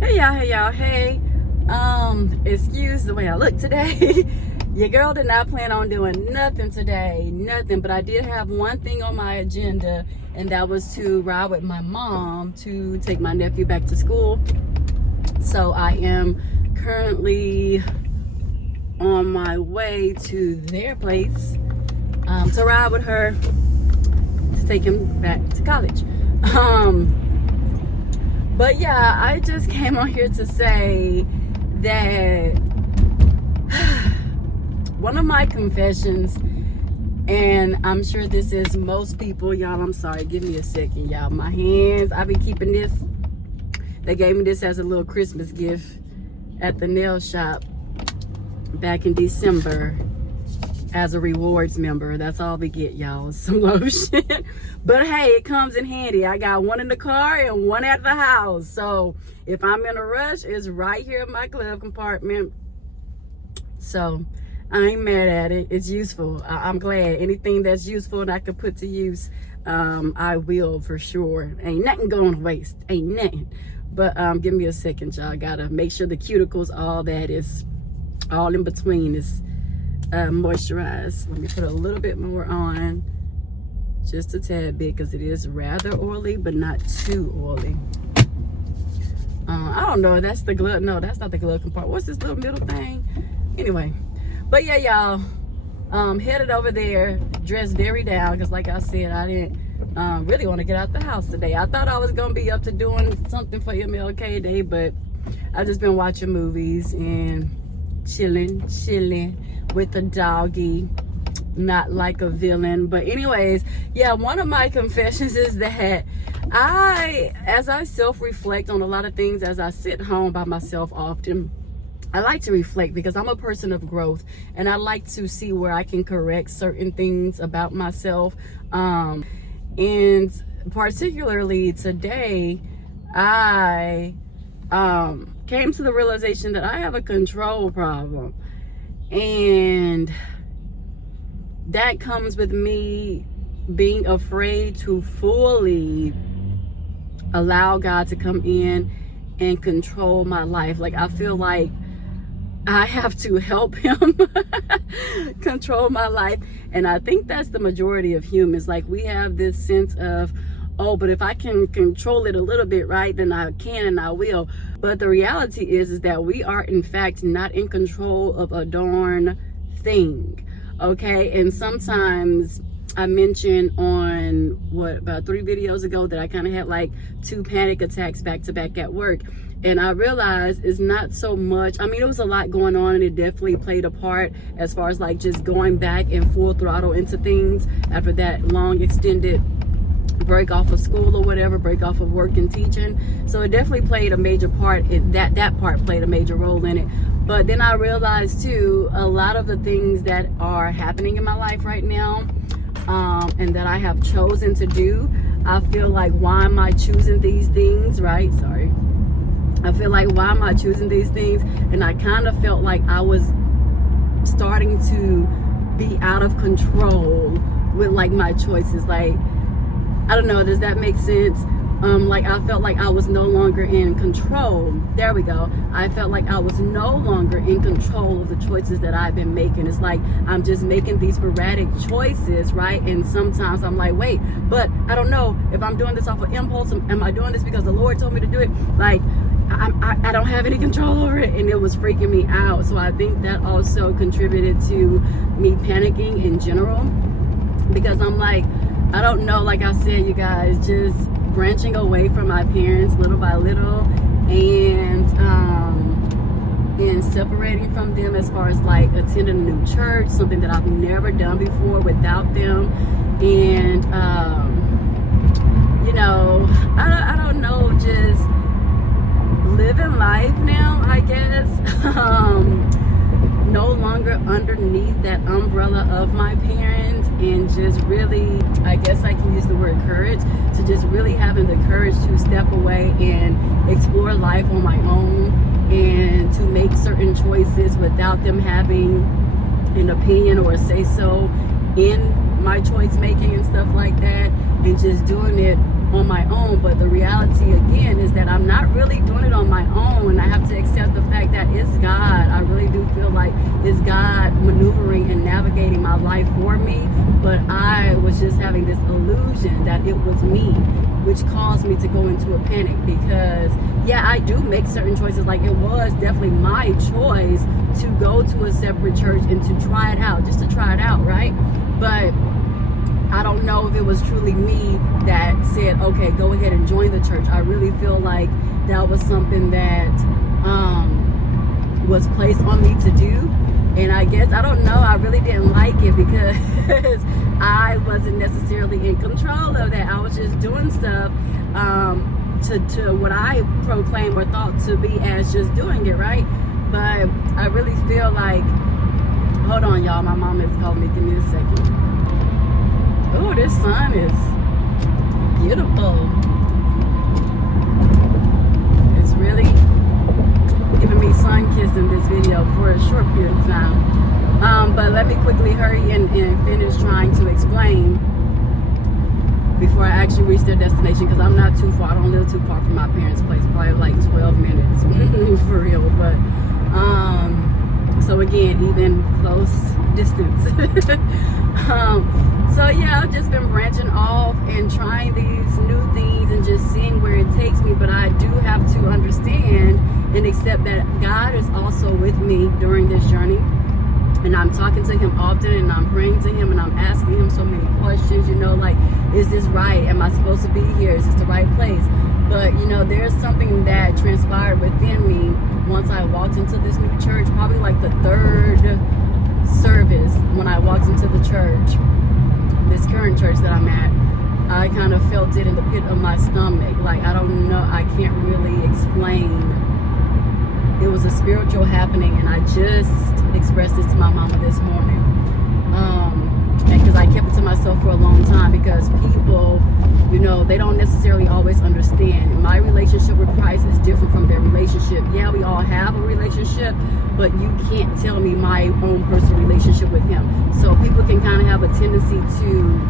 Hey. Excuse the way I look today. Your girl did not plan on doing nothing today, but I did have one thing on my agenda, and that was to ride with my mom to take my nephew back to school. So I am currently on my way to their place to ride with her to take him back to college. But yeah, I just came on here to say that one of my confessions, and I'm sure this is most people, y'all, I'm sorry, give me a second, y'all. My hands, I've been keeping this. They gave me this as a little Christmas gift at the nail shop back in December as a rewards member. That's all we get, y'all, some lotion. But hey, it comes in handy. I got one in the car and one at the house. So if I'm in a rush, it's right here in my glove compartment. So I ain't mad at it. It's useful. I'm glad. Anything that's useful and I can put to use, I will for sure. Ain't nothing going to waste. Ain't nothing. But give me a second, y'all. Gotta make sure the cuticles, all that is, all in between is moisturized. Let me put a little bit more on, just a tad bit, because it is rather oily, but not too oily. I don't know. That's the glove. No, that's not the glove compartment. What's this little middle thing? Anyway, but yeah, y'all, headed over there, dressed very down, because like I said, I didn't really want to get out the house today. I thought I was gonna be up to doing something for MLK Day, but I've just been watching movies and chilling with the doggy, not like a villain. But anyways, yeah, one of my confessions is that as I self-reflect on a lot of things, as I sit home by myself often, I like to reflect because I'm a person of growth, and I like to see where I can correct certain things about myself. And particularly today, I came to the realization that I have a control problem. And that comes with me being afraid to fully allow God to come in and control my life. Like, I feel like I have to help him control my life. And I think that's the majority of humans. Like, we have this sense of, oh, but if I can control it a little bit, right, then I can and I will. But the reality is that we are, in fact, not in control of a darn thing, okay? And sometimes I mentioned on, about 3 videos ago, that I kind of had like 2 panic attacks back to back at work. And I realized it's not so much, I mean, it was a lot going on, and it definitely played a part as far as like just going back and full throttle into things after that long extended break off of school or whatever, break off of work and teaching. So it definitely played a major part in that part played a major role in it. But then I realized too, a lot of the things that are happening in my life right now, and that I have chosen to do, I feel like, why am I choosing these things, right? Sorry. I feel like, why am I choosing these things? And I kind of felt like I was starting to be out of control with like my choices. Like, I don't know, does that make sense? Like, I felt like I was no longer in control. There we go. I felt like I was no longer in control of the choices that I've been making. It's like I'm just making these sporadic choices, right? And sometimes I'm like, wait, but I don't know if I'm doing this off of impulse. Am I doing this because the Lord told me to do it? Like, I don't have any control over it, and it was freaking me out. So I think that also contributed to me panicking in general, because I'm like, I don't know, like I said, you guys, just branching away from my parents little by little, and separating from them as far as like attending a new church, something that I've never done before without them. And you know, I don't know, just living life now, I guess. No longer underneath that umbrella of my parents, and just really, I guess I can use the word courage, to just really having the courage to step away and explore life on my own, and to make certain choices without them having an opinion or a say so in my choice making and stuff like that, and just doing it on my own. But the reality again is that I'm not really doing it on my own. I have to accept the fact that it's God. I really do feel like it's God maneuvering and navigating my life for me. But I was just having this illusion that it was me, which caused me to go into a panic. Because yeah, I do make certain choices. Like, it was definitely my choice to go to a separate church and to try it out, just to try it out, right? But I don't know if it was truly me that said, okay, go ahead and join the church. I really feel like that was something that was placed on me to do. And I guess, I don't know, I really didn't like it because I wasn't necessarily in control of that. I was just doing stuff to what I proclaim or thought to be as just doing it, right? But I really feel like, hold on, y'all, my mom is calling me. Give me a second. Oh, this sun is beautiful. It's really giving me sun kiss in this video for a short period of time. But let me quickly hurry and finish trying to explain before I actually reach their destination, because I'm not too far. I don't live too far from my parents' place, probably like 12 minutes for real. But so again, even close distance. So yeah, I've just been branching off and trying these new things and just seeing where it takes me. But I do have to understand and accept that God is also with me during this journey. And I'm talking to him often, and I'm praying to him, and I'm asking him so many questions, you know, like, is this right? Am I supposed to be here? Is this the right place? But, you know, there's something that transpired within me once I walked into this new church, probably like the third service when I walked into the church, this current church that I'm at. I kind of felt it in the pit of my stomach. Like, I don't know, I can't really explain. It was a spiritual happening, and I just expressed this to my mama this morning. And because I kept it to myself for a long time, because people, you know, they don't necessarily always understand. My relationship with Christ is different from their relationship. Yeah, we all have a relationship, but you can't tell me my own personal relationship with him. So people can kind of have a tendency to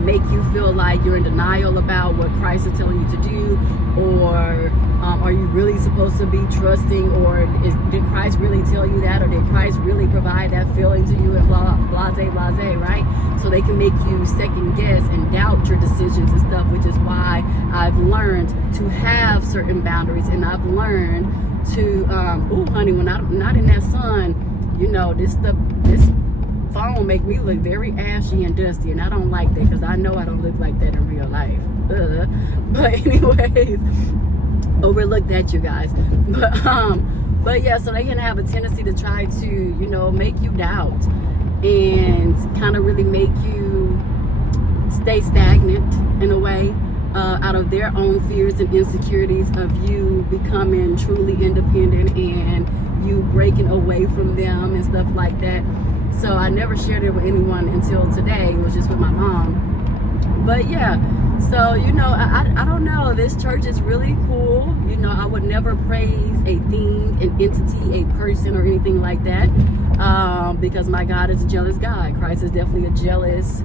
make you feel like you're in denial about what Christ is telling you to do, or are you really supposed to be trusting, or did Christ really tell you that, or did Christ really provide that feeling to you, and blah, blase, right? So they can make you second guess and doubt your decisions and stuff, which is why I've learned to have certain boundaries, and I've learned to, oh honey, when I'm not in that sun, you know, this phone make me look very ashy and dusty, and I don't like that, because I know I don't look like that in real life. But anyways, overlook that, you guys. But yeah, so they can have a tendency to try to, you know, make you doubt and kind of really make you stay stagnant in a way, out of their own fears and insecurities of you becoming truly independent and you breaking away from them and stuff like that. So I never shared it with anyone until today. It was just with my mom. But yeah, so, you know, I don't know. This church is really cool. You know, I would never praise a thing, an entity, a person, or anything like that, because my God is a jealous God. Christ is definitely a jealous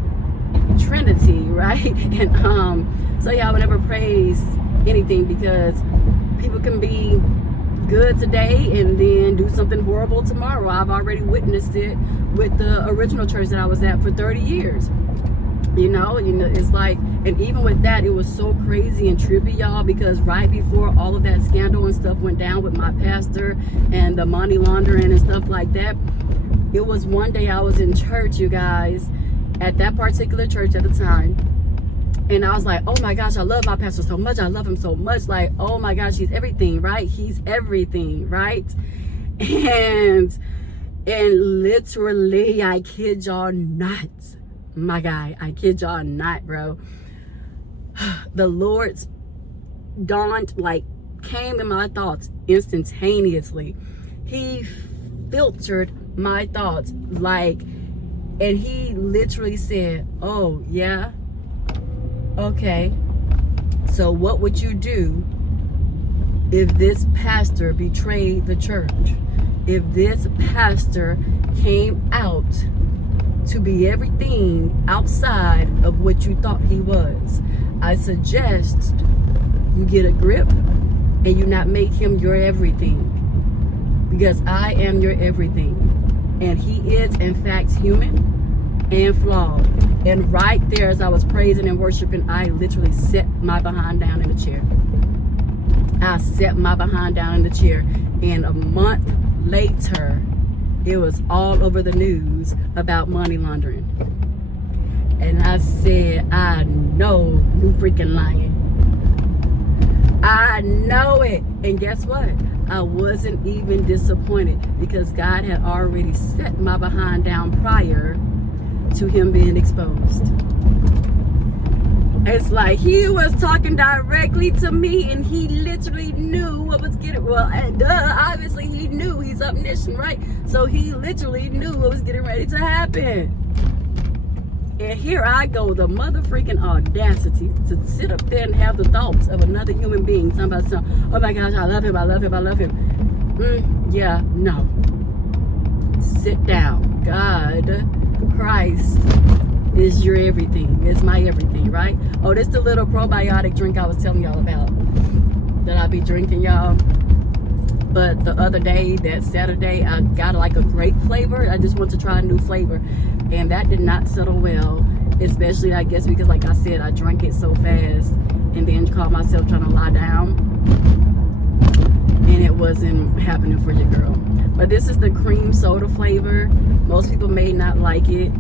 Trinity, right? And so yeah, I would never praise anything, because people can be good today and then do something horrible tomorrow. I've already witnessed it with the original church that I was at for 30 years. You know, it's like, and even with that, it was so crazy and trippy, y'all, because right before all of that scandal and stuff went down with my pastor and the money laundering and stuff like that, it was one day I was in church, you guys, at that particular church at the time, and I was like, oh my gosh, I love my pastor so much. I love him so much. Like, oh my gosh, he's everything, right? He's everything, right? And literally, I kid y'all not, my guy, I kid y'all not, bro. The Lord's dawned, like, came in my thoughts instantaneously. He filtered my thoughts, like, and he literally said, oh yeah, okay, so what would you do if this pastor betrayed the church? If this pastor came out to be everything outside of what you thought he was? I suggest you get a grip and you not make him your everything, because I am your everything, and he is in fact human and flawed. And right there, as I was praising and worshiping, I literally set my behind down in the chair. I set my behind down in the chair, and a month later, it was all over the news about money laundering. And I said, I know you freaking lying. I know it. And guess what? I wasn't even disappointed, because God had already set my behind down prior to him being exposed. It's like he was talking directly to me, and he literally knew what was getting, well, and obviously he knew, he's omniscient, right? So he literally knew what was getting ready to happen. And here I go, the mother freaking audacity to sit up there and have the thoughts of another human being talking about something. Oh my gosh, I love him, I love him, I love him. Yeah, no. Sit down. God, Christ is your everything. It's my everything, right? Oh, this the little probiotic drink I was telling y'all about that I be drinking, y'all. But the other day, that Saturday, I got like a grape flavor. I just want to try a new flavor, and that did not settle well, especially I guess because, like I said, I drank it so fast and then caught myself trying to lie down, and it wasn't happening for your girl. But this is the cream soda flavor. Most people may not like it.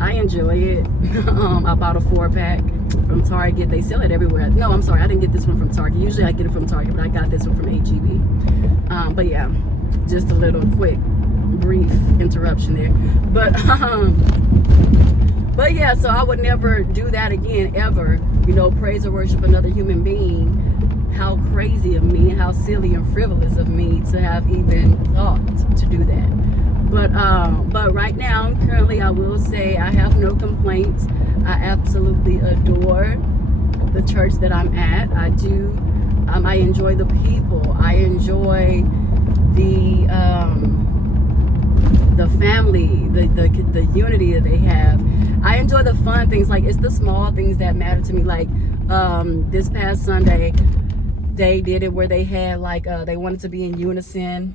I enjoy it. I bought a 4-pack from Target. They sell it everywhere. No, I'm sorry, I didn't get this one from Target. Usually I get it from Target, but I got this one from HEB. But yeah, just a little quick, brief interruption there. But yeah, so I would never do that again, ever. You know, praise or worship another human being. How crazy of me, how silly and frivolous of me to have even thought to do that. But right now, currently, I will say I have no complaints. I absolutely adore the church that I'm at. I do. I enjoy the people. I enjoy the family, the unity that they have. I enjoy the fun things. Like, it's the small things that matter to me. Like this past Sunday, they did it where they had like they wanted to be in unison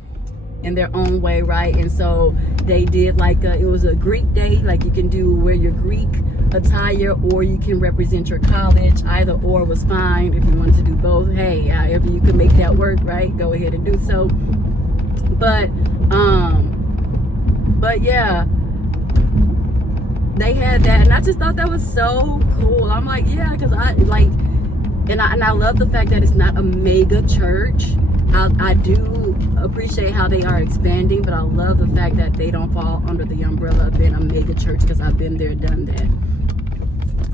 in their own way, right? And so they did like it was a Greek day. Like, you can wear your Greek attire, or you can represent your college. Either or was fine. If you wanted to do both, hey, however you could make that work, right? Go ahead and do so. But yeah, they had that, and I just thought that was so cool. I'm like, yeah, because I like, and I love the fact that it's not a mega church. I do appreciate how they are expanding, but I love the fact that they don't fall under the umbrella of being a mega church, because I've been there, done that,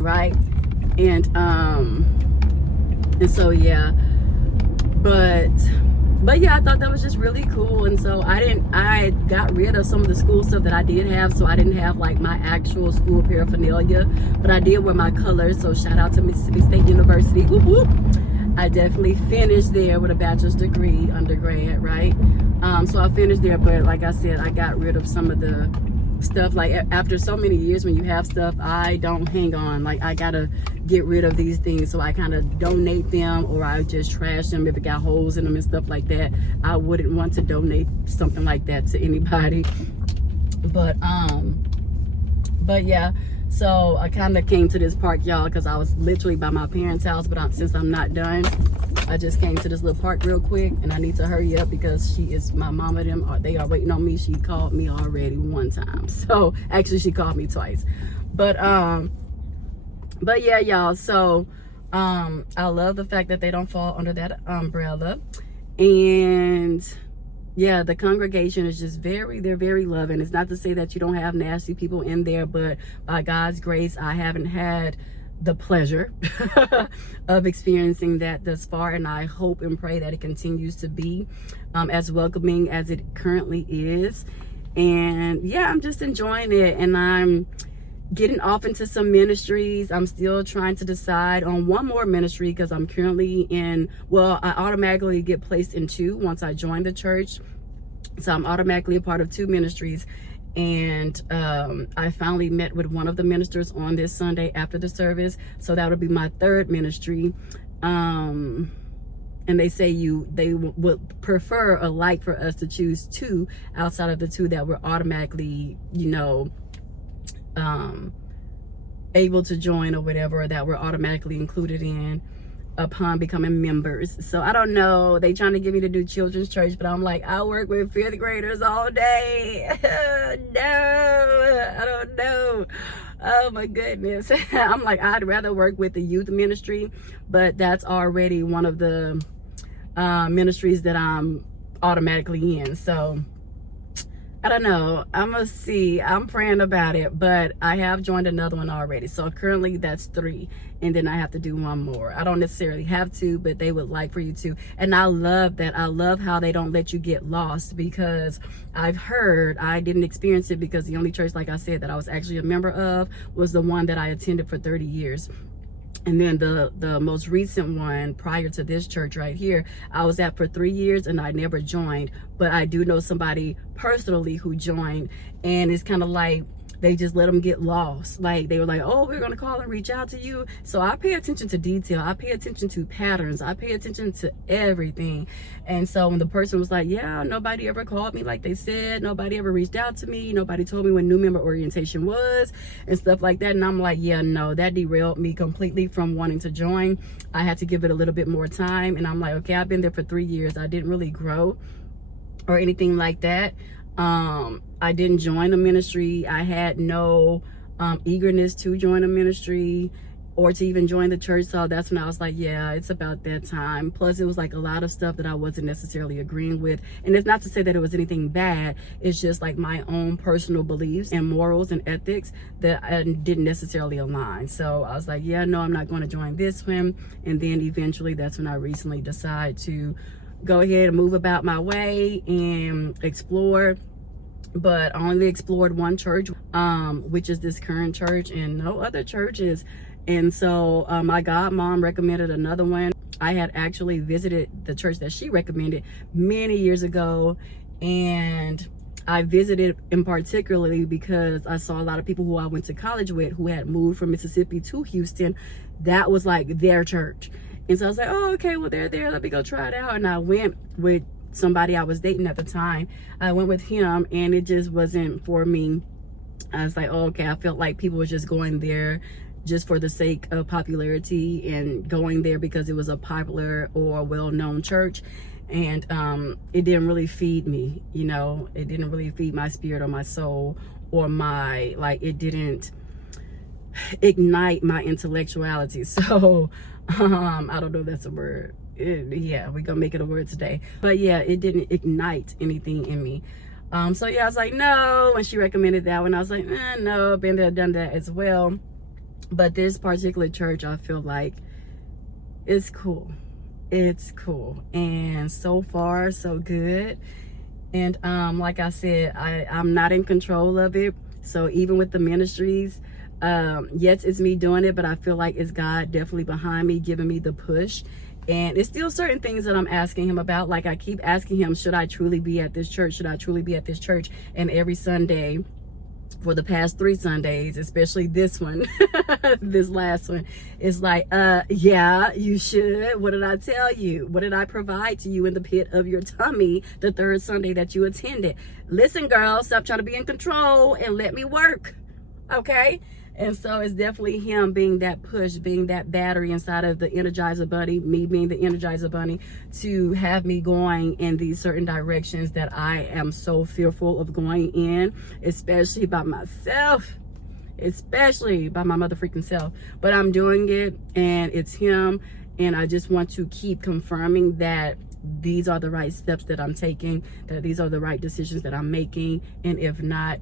right? And so yeah, but yeah, I thought that was just really cool. And so I got rid of some of the school stuff that I did have, so I didn't have like my actual school paraphernalia, but I did wear my colors. So shout out to Mississippi State University. Whoop, whoop. I definitely finished there with a bachelor's degree, undergrad, right? So I finished there, but like I said, I got rid of some of the stuff. Like, after so many years, when you have stuff, I don't hang on. Like, I gotta get rid of these things, so I kind of donate them, or I just trash them if it got holes in them and stuff like that. I wouldn't want to donate something like that to anybody. But yeah, so I kind of came to this park, y'all, because I was literally by my parents' house, but since I'm not done, I just came to this little park real quick, and I need to hurry up because my mama, they are waiting on me. She called me already one time. So actually, she called me twice. But yeah, y'all. So I love the fact that they don't fall under that umbrella. And yeah, the congregation is just they're very loving. It's not to say that you don't have nasty people in there, but by God's grace, I haven't had the pleasure of experiencing that thus far, and I hope and pray that it continues to be as welcoming as it currently is. And yeah, I'm just enjoying it, and I'm getting off into some ministries. I'm still trying to decide on one more ministry, because I'm currently I automatically get placed in 2 once I join the church. So I'm automatically a part of 2 ministries. And I finally met with one of the ministers on this Sunday after the service, so that would be my third ministry. And they say they would prefer a like for us to choose two outside of the two that we're automatically, you know, able to join or whatever, or that we're automatically included in upon becoming members. So I don't know, they trying to get me to do children's church, but I'm like, I work with fifth graders all day. No, I don't know. Oh my goodness. I'm like, I'd rather work with the youth ministry, but that's already one of the ministries that I'm automatically in. So I don't know. I'm gonna see. I'm praying about it, but I have joined another one already. So currently that's 3, and then I have to do one more. I don't necessarily have to, but they would like for you to. And I love that. I love how they don't let you get lost, because I've heard, I didn't experience it because the only church, like I said, that I was actually a member of was the one that I attended for 30 years. And then the most recent one prior to this church right here, I was at for 3 years and I never joined. But I do know somebody personally who joined, and it's kind of like they just let them get lost. Like they were like, oh, we're going to call and reach out to you. So I pay attention to detail. I pay attention to patterns. I pay attention to everything. And so when the person was like, yeah, nobody ever called me like they said, nobody ever reached out to me, nobody told me when new member orientation was and stuff like that. And I'm like, yeah, no, that derailed me completely from wanting to join. I had to give it a little bit more time. And I'm like, okay, I've been there for 3 years. I didn't really grow or anything like that. I didn't join a ministry. I had no eagerness to join a ministry or to even join the church. So that's when I was like, yeah, it's about that time. Plus it was like a lot of stuff that I wasn't necessarily agreeing with. And it's not to say that it was anything bad. It's just like my own personal beliefs and morals and ethics that didn't necessarily align. So I was like, yeah, no, I'm not going to join this one. And then eventually that's when I recently decided to go ahead and move about my way and explore. But I only explored one church, which is this current church, and no other churches. And so my godmom recommended another one. I had actually visited the church that she recommended many years ago, and I visited in particularly because I saw a lot of people who I went to college with who had moved from Mississippi to Houston. That was like their church. And so I was like, oh, okay, well, they're there. Let me go try it out. And I went with somebody I was dating at the time. I went with him, and it just wasn't for me. I was like, oh, okay, I felt like people were just going there just for the sake of popularity and going there because it was a popular or well-known church. And it didn't really feed me, you know. It didn't really feed my spirit or my soul or my, like, it didn't ignite my intellectuality. So I don't know if that's a word. Yeah, we're gonna make it a word today. But yeah, it didn't ignite anything in me. So yeah, I was like, no. When she recommended that one, I was like, no, been there, done that as well. But this particular church, I feel like it's cool. It's cool. And so far, so good. And like I said, I'm not in control of it. So even with the ministries, yes, it's me doing it, but I feel like it's God definitely behind me, giving me the push. And it's still certain things that I'm asking him about. Like I keep asking him, should I truly be at this church? Should I truly be at this church? And every Sunday for the past 3 Sundays, especially this one, this last one, is like, yeah, you should. What did I tell you? What did I provide to you in the pit of your tummy the 3rd Sunday that you attended? Listen, girl, stop trying to be in control and let me work. Okay? And so it's definitely him being that push, being that battery inside of the Energizer Bunny, me being the Energizer Bunny, to have me going in these certain directions that I am so fearful of going in, especially by myself, especially by my mother freaking self. But I'm doing it, and it's him, and I just want to keep confirming that these are the right steps that I'm taking, that these are the right decisions that I'm making, and if not,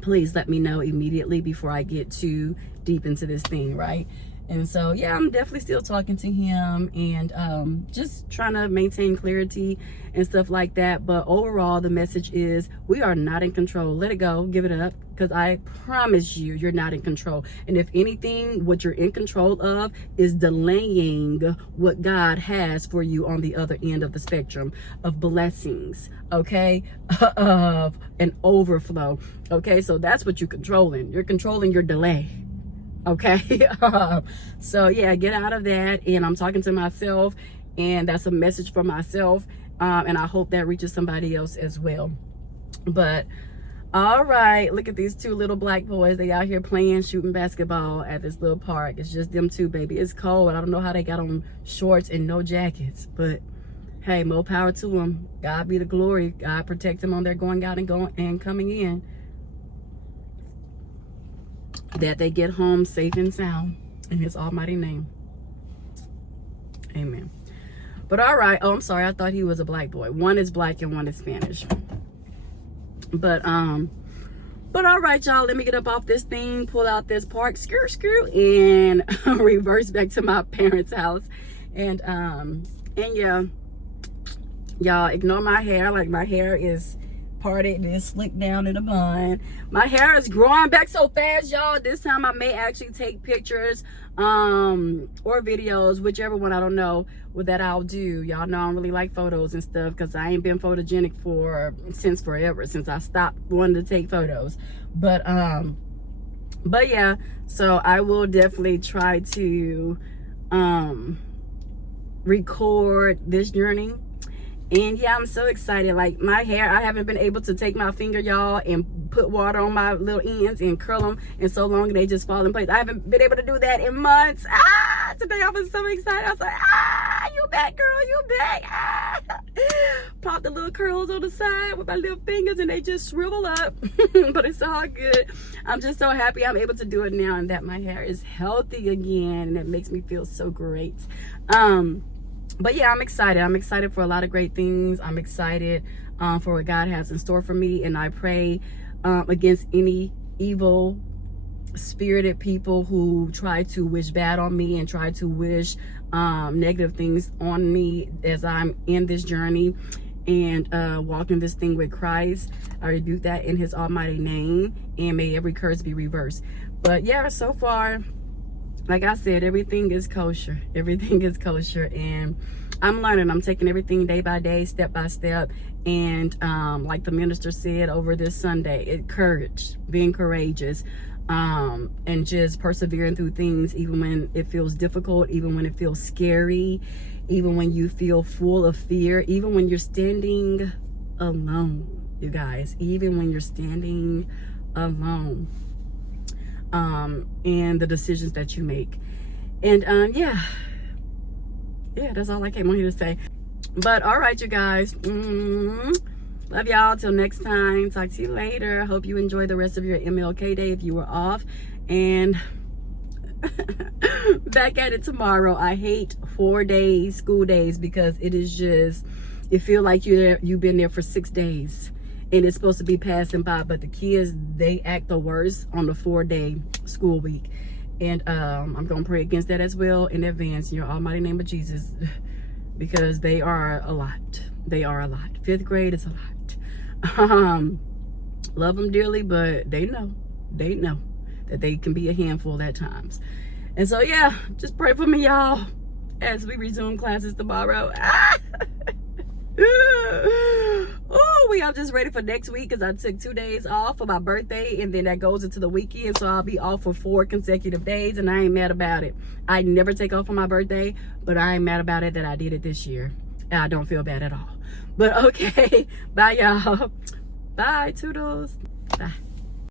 please let me know immediately before I get too deep into this thing, right? And so, yeah, I'm definitely still talking to him and just trying to maintain clarity and stuff like that. But overall, the message is we are not in control. Let it go. Give it up. Because I promise you, you're not in control. And if anything, what you're in control of is delaying what God has for you on the other end of the spectrum of blessings, okay? Of an overflow, okay? So that's what you're controlling. You're controlling your delay. Okay. So yeah, get out of that. And I'm talking to myself, and that's a message for myself, and I hope that reaches somebody else as well. But all right, look at these two little black boys. They out here playing, shooting basketball at this little park. It's just them two, baby. It's cold. I don't know how they got on shorts and no jackets, but hey, more power to them. God be the glory. God protect them on their going out and coming in, that they get home safe and sound in his almighty name. Amen. But all right. Oh, I'm sorry. I thought he was a black boy. One is black and one is Spanish. But all right, y'all, let me get up off this thing, pull out this park screw and reverse back to my parents' house. And yeah, y'all ignore my hair. Like, my hair is parted and it's slicked down in a bun. My hair is growing back so fast, y'all. This time I may actually take pictures or videos, whichever one, I don't know, with that I'll do. Y'all know I don't really like photos and stuff because I ain't been photogenic since forever, since I stopped wanting to take photos. But yeah, so I will definitely try to record this journey. And yeah, I'm so excited. Like, my hair, I haven't been able to take my finger, y'all, and put water on my little ends and curl them in so long they just fall in place. I haven't been able to do that in months. Today I was so excited. I was like, you back, girl, you back. Pop the little curls on the side with my little fingers and they just shrivel up. But it's all good. I'm just so happy I'm able to do it now and that my hair is healthy again, and it makes me feel so great. But yeah, I'm excited. I'm excited for a lot of great things. I'm excited for what God has in store for me. And I pray against any evil spirited people who try to wish bad on me and try to wish negative things on me as I'm in this journey and walking this thing with Christ. I rebuke that in his almighty name, and may every curse be reversed. But yeah, so far, like I said, everything is kosher. Everything is kosher. And I'm learning. I'm taking everything day by day, step by step. And like the minister said over this Sunday, courage, being courageous, and just persevering through things, even when it feels difficult, even when it feels scary, even when you feel full of fear, even when you're standing alone, you guys, even when you're standing alone. And the decisions that you make. And yeah, that's all I came on here to say. But all right, you guys, love y'all till next time. Talk to you later. Hope you enjoy the rest of your MLK day if you were off, and back at it tomorrow. I hate 4 days, school days, because it is just, it feel like you've been there for 6 days. And it's supposed to be passing by, but the kids, they act the worst on the 4-day school week. And I'm going to pray against that as well in advance in your almighty name of Jesus, because they are a lot. They are a lot. 5th grade is a lot. Love them dearly, but they know that they can be a handful at times. And so, yeah, just pray for me, y'all, as we resume classes tomorrow. Oh, we are just ready for next week, because I took 2 days off for my birthday, and then that goes into the weekend, so I'll be off for 4 consecutive days, and I ain't mad about it. I never take off for my birthday, but I ain't mad about it that I did it this year. And I don't feel bad at all. But okay, bye y'all. Bye, toodles. Bye.